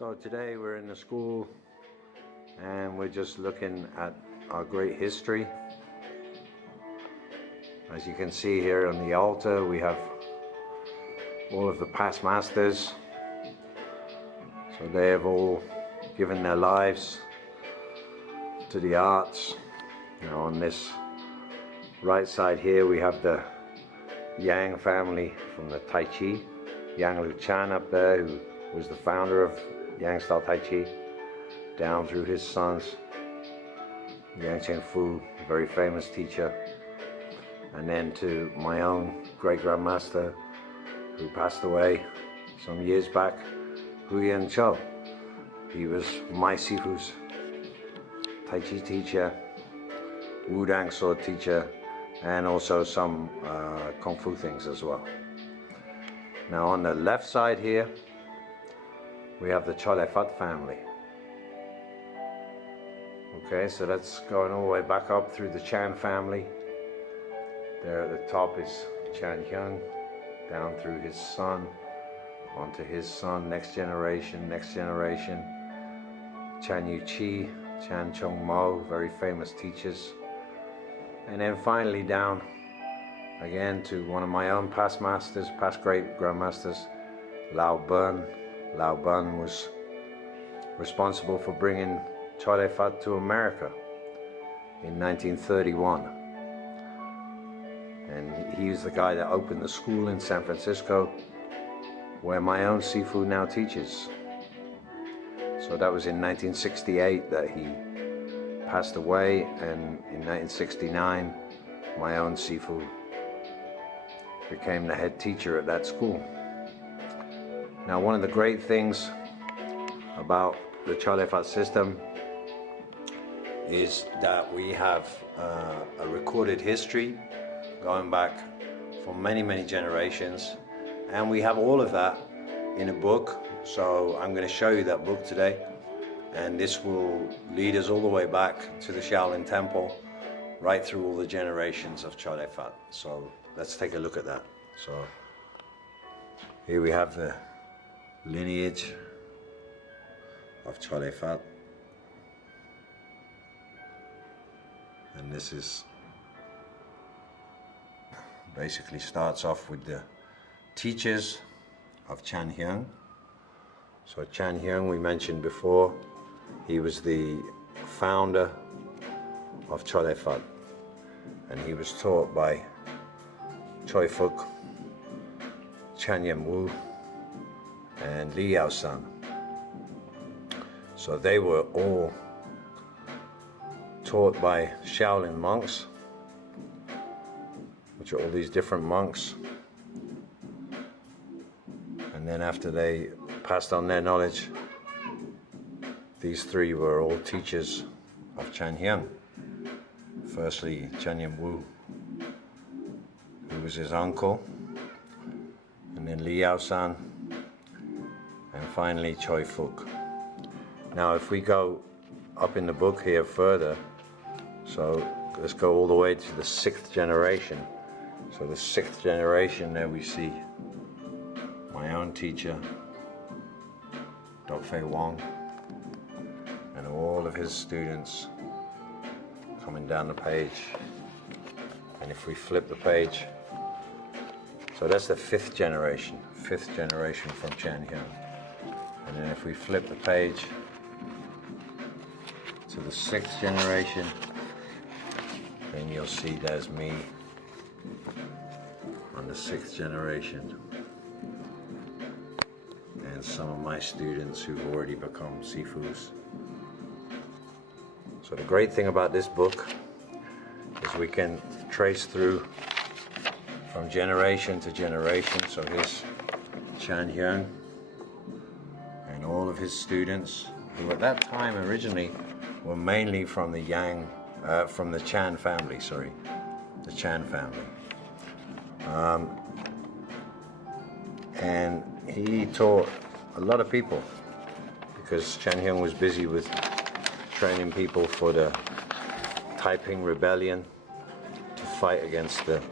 So today we're in the school and we're just looking at our great history. As you can see here on the altar, we have all of the past masters. So they have all given their lives to the arts. Now on this right side here we have the Yang family from the Tai Chi. Yang Chan up there, who was the founder of Yang style Tai Chi, down through his sons, Yang Fu, a very famous teacher, and then to my own great grandmaster who passed away some years back, Yuen Chou. He was my Sifu's Tai Chi teacher, Wudang sword teacher, and also some kungfu things as well. Now on the left side here we have the Choy Li Fut family. Okay, so that's going all the way back up through the Chan family. There at the top is CHAN HEUNG, down through his son, onto his son, next generation, CHAN Yiu Chi, CHAN Chung Mo, very famous teachers. And then finally down again to one of my own past masters, past great grandmasters, Lau Bun. Lau Bun was responsible for bringing Choy Li Fut to America in 1931. And he was the guy that opened the school in San Francisco where my own Sifu now teaches. So that was in 1968 that he passed away, and in 1969 my own Sifu became the head teacher at that school. Now one of the great things about the Choy Li Fut system is that we have a recorded history going back for many generations, and we have all of that in a book. So I'm going to show you that book today, and this will lead us all the way back to the Shaolin Temple, right through all the generations of Choy Li Fut. So let's take a look at that. So here we have the lineage of Choy Li Fut, and this is basically starts off with the teachers of CHAN HEUNG. So CHAN HEUNG, we mentioned before, he was the founder of Choy Li Fut, and he was taught by Choy Fuk, Chan Wu, and Li San. So they were all taught by Shaolin monks, which are all these different monks. And then after they passed on their knowledge, these three were all teachers of CHAN HEUNG. Firstly, Chan Wu, who was his uncle, and then Li San, and finally Choy Fuk. Now if we go up in the book here further, so let's go all the way to the 6th generation. So the 6th generation, there we see my own teacher, Dr. Fei Wong, and all of his students coming down the page. And if we flip the page, so that's the 5th generation from CHAN HEUNG. And then if we flip the page to the 6th generation, then you'll see there's me on the 6th generation, and some of my students who've already become Sifus. So the great thing about this book is we can trace through from generation to generation. So here's CHAN HEUNG and all of his students, who at that time originally were mainly from the from the Chan family, the Chan family. And he taught a lot of people because CHAN HEUNG was busy with training people for the Taiping Rebellion to fight against the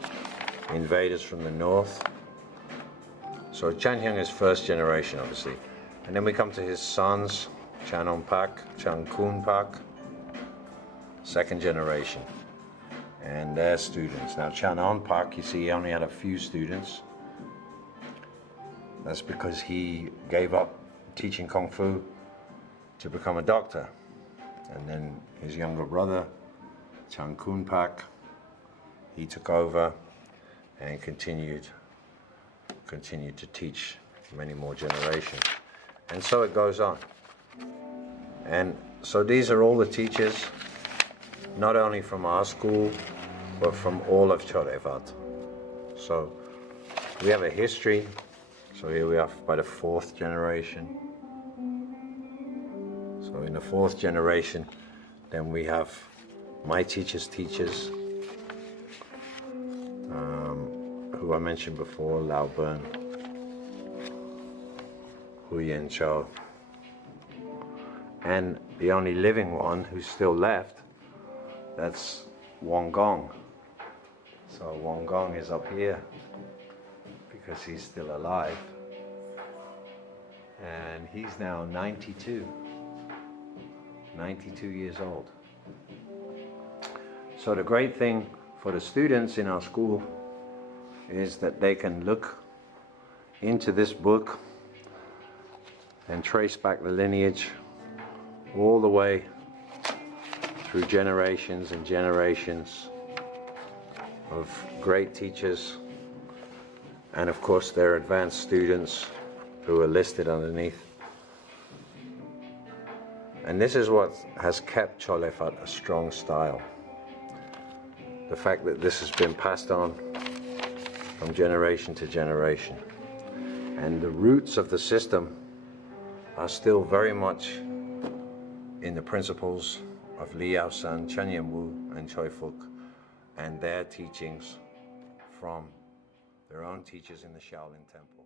invaders from the north. So CHAN HEUNG is 1st generation, obviously, And then we come to his sons, CHAN HEUNG Pak, CHAN KUN Pak, second generation, and their students. Now CHAN HEUNG Pak, you see, he only had a few students. That's because he gave up teaching Kung Fu to become a doctor. And then his younger brother, CHAN KUN Pak, he took over and continued to teach many more generations. And so it goes on. And so these are all the teachers, not only from our school, but from all of Choy Li Fut. So we have a history. So here we are by the 4th generation. So in the 4th generation, then we have my teacher's teachers, who I mentioned before, Lau Bun, Yuen Chou, and the only living one who's still left, that's Wong Gong. So Wong Gong is up here because he's still alive, and he's now 92 years old. So the great thing for the students in our school is that they can look into this book and trace back the lineage all the way through generations and generations of great teachers, and of course their advanced students who are listed underneath. And this is what has kept Choy Li Fut a strong style. The fact that this has been passed on from generation to generation. And the roots of the system are still very much in the principles of Liao San, Chen Wu, and Choy Fuk, and their teachings from their own teachers in the Shaolin Temple.